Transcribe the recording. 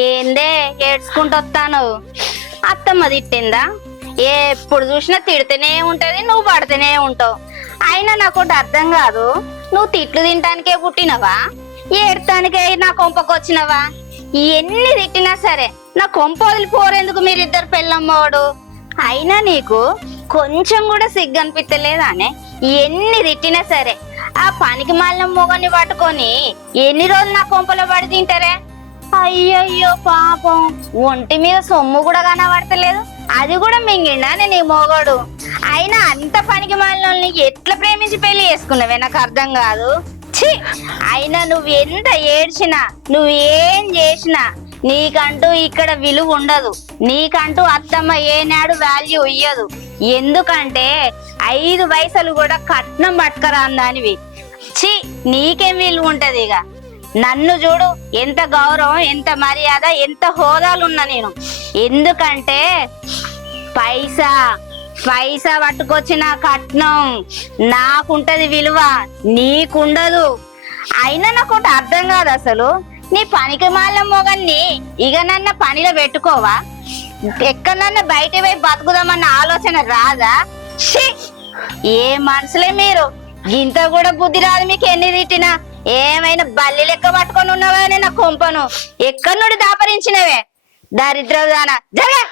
ఏందే ఏడ్చుకుంటొస్తాను అత్తమ్మ తిట్టిందా? ఎప్పుడు చూసినా తిడితేనే ఉంటది నువ్వు పడితేనే ఉంటావు. అయినా నాకు ఒకటి అర్థం కాదు నువ్వు తిట్లు తినటానికే పుట్టినవా? ఏడటానికే నా కొంపకొచ్చినవా? ఎన్ని తిట్టినా సరే నా కొంప వదిలిపోరేందుకు మీరిద్దరు పెళ్ళమ్మోడు అయినా నీకు కొంచెం కూడా సిగ్గు అనిపించలేదానే ఎన్ని తిట్టినా సరే ఆ పనికి మాలిన మొగని పట్టుకొని ఎన్ని రోజులు నా కొంపలో పడి తింటారే? అయ్యయ్యో పాపం. ఒంటి మీద సొమ్ము కూడా కనబడతలేదు. అది కూడా మింగిండా నేను ఈ మొగడు? అయినా అంత పనికి మాలిన ఎట్లా ప్రేమించి పెళ్ళి చేసుకున్నావే? నాకు అర్థం కాదు. ఛీ! అయినా నువ్వు ఎంత ఏడ్చినా నువ్వు ఏం చేసినా నీకంటూ ఇక్కడ విలువ ఉండదు. నీకంటూ అత్తమ్మ ఏనాడు వాల్యూ ఇయ్యదు. ఎందుకంటే ఐదు పైసలు కూడా కట్నం పట్టుకరా దానివి. ఛీ! నీకేం విలువ ఉంటది ఇక? నన్ను చూడు ఎంత గౌరవం ఎంత మర్యాద ఎంత హోదాలు ఉన్నా నేను. ఎందుకంటే పైసా పైసా పట్టుకొచ్చిన కట్నం. నాకుంటది విలువ నీకుండదు. అయినా నాకు ఒకటి అర్థం కాదు అసలు. నీ పనికి మాల మొగన్ని ఇక నన్న పనిలో పెట్టుకోవా? ఎక్కడన్నా బయట పోయి బతుకుదామన్న ఆలోచన రాదా? ఏ మనసులే మీరు? ఇంత కూడా బుద్ధి రాదు మీకు ఎన్ని తిట్టినా. ఏమైనా బల్లి లెక్క పట్టుకొని ఉన్నావా నా కొంపను? ఎక్కడి నుండి దాపరించినవే? దరిద్రదాన? జరగ!